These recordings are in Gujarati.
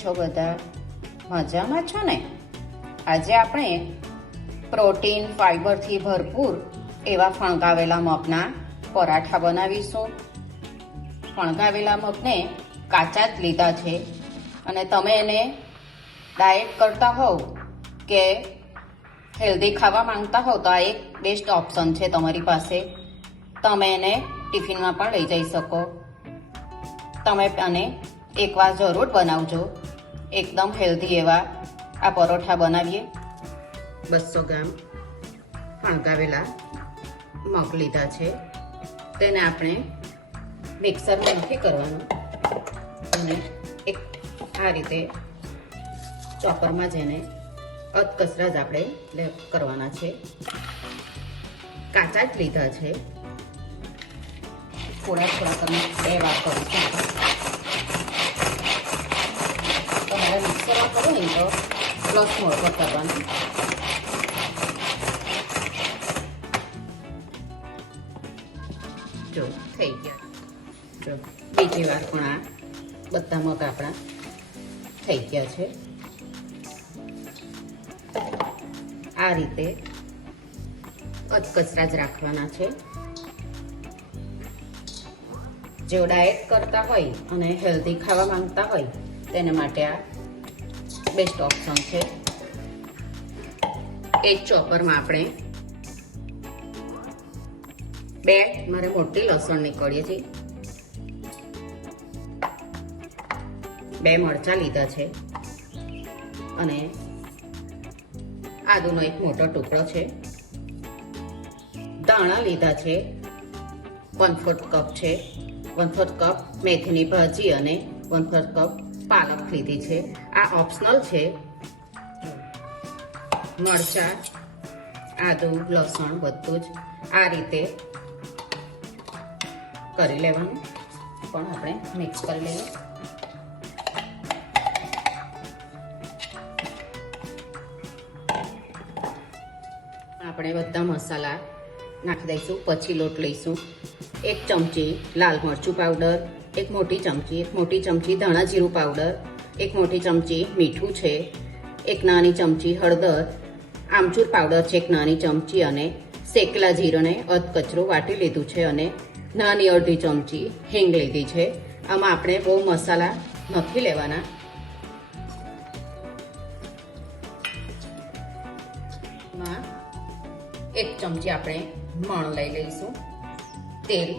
છો બધા? મજામાં છો ને? આજે આપણે પ્રોટીન ફાઈબરથી ભરપૂર એવા ફણગાવેલા મગના પરાઠા બનાવીશું. ફણગાવેલા મગને કાચા જ લીધા છે અને તમે એને ડાયટ કરતા હોવ કે હેલ્ધી ખાવા માંગતા હોવ તો આ એક બેસ્ટ ઓપ્શન છે તમારી પાસે. તમે એને ટિફિનમાં પણ લઈ જઈ શકો. તમે આને એકવાર જરૂર બનાવજો. એકદમ હેલ્ધી એવા આ પરોઠા બનાવીએ. 200 ગ્રામ ફણગાવેલા મગ લીધા છે. તેને આપણે મિક્સરમાં નથી કરવાનું અને એક આ રીતે ચોપરમાં જઈને અધકચરા જ આપણે કરવાના છે. કાચા જ લીધા છે. થોડા તમે 2 વાર કરીશું. તમારે મિક્સરમાં કરો ને તો પ્લસ મોડ પર કરવાનું. જો થઈ ગયા. જો બીજી વાર પણ આ બધા મગ આપણા થઈ ગયા છે. આ રીતે અધકચરા જ રાખવાના છે. જેઓ ડાયટ કરતા હોય અને હેલ્ધી ખાવા માંગતા હોય તેને માટે આ બેસ્ટ ઓપ્શન છે. એક ચોપરમાં આપણે 2 મારે મોટી લસણની કળી છે, 2 મરચાં લીધા છે અને આદુનો એક મોટો ટુકડો છે. ધાણા લીધા છે 1/4 કપ છે. 1/4 કપ મેથીની ભાજી અને 1/4 કપ પાલક લીધી છે. આ ઓપ્શનલ છે. મરચાં, આદુ, લસણ બધું જ આ રીતે કરી લેવાનું. પણ આપણે મિક્સ કરી લઈએ. આપણે બધા મસાલા નાખી દઈશું. પછી લોટ લઈશું. 1 ચમચી લાલ મરચું પાવડર, 1 મોટી ચમચી ધાણા જીરું પાવડર, 1 મોટી ચમચી મીઠું છે, 1 નાની ચમચી હળદર, આમચૂર પાવડર છે 1 નાની ચમચી અને શેકેલા જીરાને અધકચરું વાટી લીધું છે અને નાની અડધી ચમચી હિંગ લીધી છે. આમાં આપણે બહુ મસાલા નથી લેવાના. માં 1 ચમચી આપણે મણ લઈ લઈશું. તેલ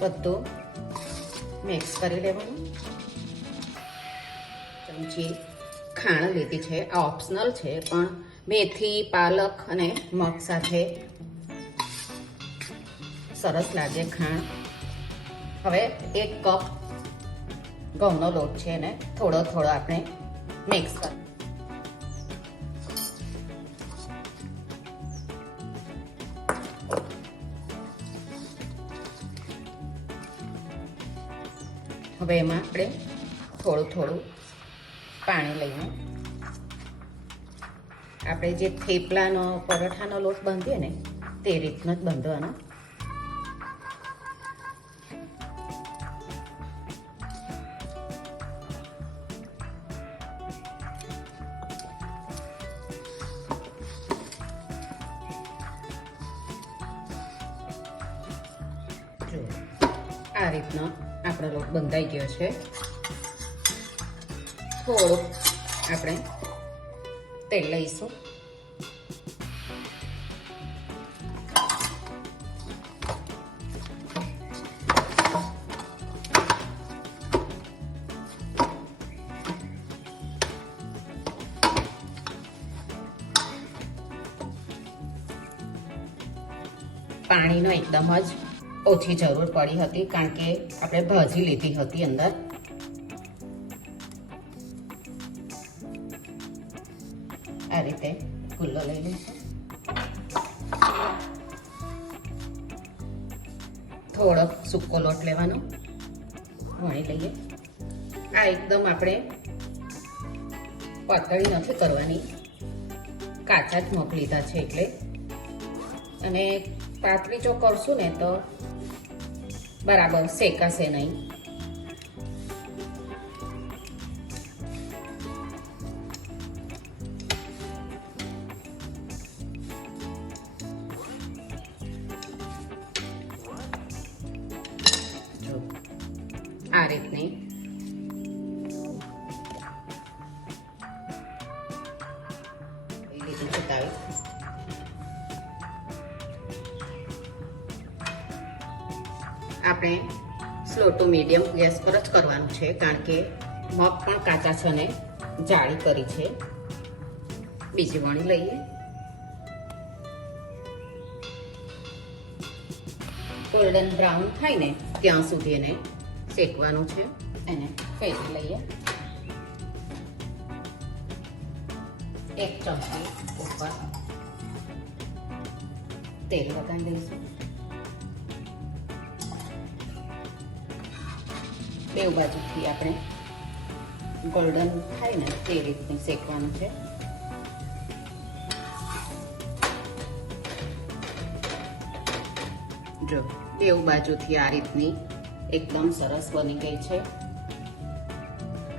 બધું મિક્સ કરી લેવાનું. ચમચી ખાણ લીધી છે. આ ઓપ્શનલ છે પણ મેથી, પાલક અને મગ સાથે સરસ લાગે ખાણ. હવે 1 કપ ઘઉંનો લોટ છે ને થોડો આપણે મિક્સ કરીએ. હવે એમાં આપણે થોડું પાણી લઈને આપણે જે થેપલાનો પરોઠાનો લોટ બાંધીએ ને તે રીતનો જ બાંધવાનો. જો આ રીતનો આપણો લોટ બંધાઈ ગયો છે. થોડુંક આપણે તેલ લઈશું. પાણીનો એકદમ જ ઓછી જરૂર પડી હતી કારણ કે આપણે ભાજી લીધી હતી અંદર. આ રીતે ગુલ્લો લઈ લઈશું. થોડોક સૂકો લોટ લેવાનો, વણી લઈએ. આ એકદમ આપણે પાતળી નથી કરવાની, કાચા જ મગ લીધા છે એટલે. અને પાતળી જો કરશું ને તો બરાબર શેકાશે નહીં. જો આ રીતની ચૂકાવી આપણે સ્લો ટુ મીડિયમ ગેસ પર જ કરવાનું છે, કારણ કે મગ પણ કાચા છે ને જાળી કરી છે. બીજી વણી લઈએ. ગોલ્ડન બ્રાઉન થાય ને ત્યાં સુધી એને શેકવાનું છે. એને ફેરવી લઈએ. 1 ચમચી ઉપર તેલ લગાવી દઈશું. બે બાજુથી આપણે ગોલ્ડન થાય ને તે રીતની શેકવાનું છે. જો બે બાજુથી આ રીતની એકદમ સરસ બની ગઈ છે.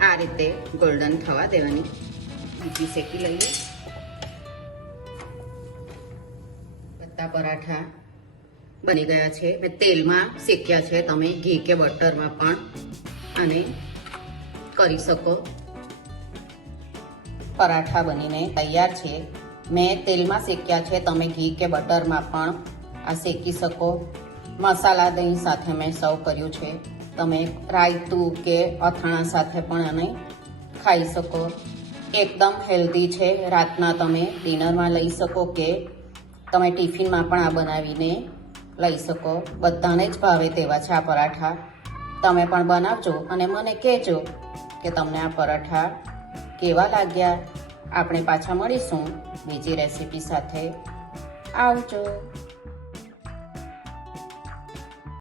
આ રીતે ગોલ્ડન થવા દેવાની. બીજી શેકી લઈએ. પત્તા પરાઠા બની ગયા છે. મેં તેલમાં શેક્યા છે, તમે ઘી કે બટરમાં પણ આને કરી શકો. પરાઠા બનીને તૈયાર છે. મેં તેલમાં શેક્યા છે, તમે ઘી કે બટરમાં પણ આ શેકી શકો. મસાલા દહીં સાથે મેં સર્વ કર્યું છે. તમે રાયતું કે અથાણા સાથે પણ આને ખાઈ શકો. એકદમ હેલ્ધી છે. રાતના તમે ડિનરમાં લઈ શકો કે તમે ટિફિનમાં પણ આ બનાવીને લઈ શકો. બધાને જ ભાવે તેવા છે આ પરાઠા. તમે પણ બનાવજો અને મને કહેજો કે તમને આ પરાઠા કેવા લાગ્યા. આપણે પાછા મળીશું બીજી રેસીપી સાથે. આવજો.